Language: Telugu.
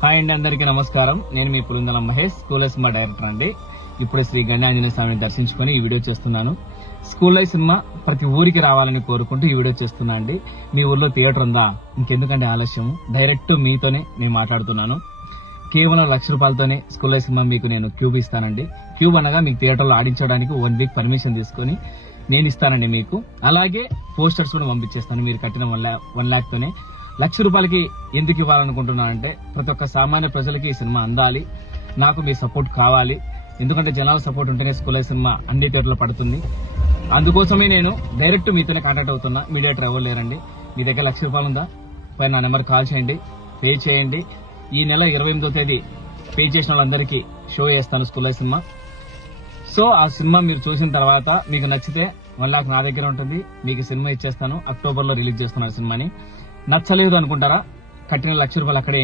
హాయ్ అండి, అందరికీ నమస్కారం. నేను మీ Pulindala Mahesh, school life cinema director అండి. ఇప్పుడే శ్రీ గణ్యాంజనేయ స్వామిని దర్శించుకుని ఈ వీడియో చేస్తున్నాను. స్కూల్ లైఫ్ సినిమా ప్రతి ఊరికి రావాలని కోరుకుంటూ ఈ వీడియో చేస్తున్నా అండి. మీ ఊర్లో థియేటర్ ఉందా? ఇంకెందుకంటే ఆలస్యం, డైరెక్ట్ మీతోనే నేను మాట్లాడుతున్నాను. కేవలం ₹1,00,000తోనే స్కూల్ లైఫ్ సినిమా మీకు నేను క్యూబ్ ఇస్తానండి. క్యూబ్ అనగా మీకు థియేటర్లో ఆడించడానికి 1 వీక్ పర్మిషన్ తీసుకుని నేను ఇస్తానండి మీకు. అలాగే పోస్టర్స్ కూడా పంపించేస్తాను. మీరు కట్టిన 1 lakhtోనే ₹1,00,000 ఎందుకు ఇవ్వాలనుకుంటున్నానంటే, ప్రతి ఒక్క సామాన్య ప్రజలకి ఈ సినిమా అందాలి. నాకు మీ సపోర్ట్ కావాలి. ఎందుకంటే జనాల సపోర్ట్ ఉంటేనే స్కూల్ లైఫ్ సినిమా అన్ని థియేటర్లో పడుతుంది. అందుకోసమే నేను డైరెక్ట్ మీతోనే కాంటాక్ట్ అవుతున్నా. మీడియేటర్ ఎవరు లేరండి. మీ దగ్గర ₹1,00,000 ఉందా? పైన నా నెంబర్ కాల్ చేయండి, పే చేయండి. ఈ నెల 28వ తేదీ పే చేసిన వాళ్ళందరికీ షో చేస్తాను స్కూల్ లైఫ్ సినిమా. సో ఆ సినిమా మీరు చూసిన తర్వాత మీకు నచ్చితే 1 lakh నా దగ్గర ఉంటుంది. మీకు సినిమా ఇచ్చేస్తాను. అక్టోబర్లో రిలీజ్ చేస్తున్నారు సినిమాని. నచ్చలేదు అనుకుంటారా? కట్టిన ₹1,00,000 అక్కడే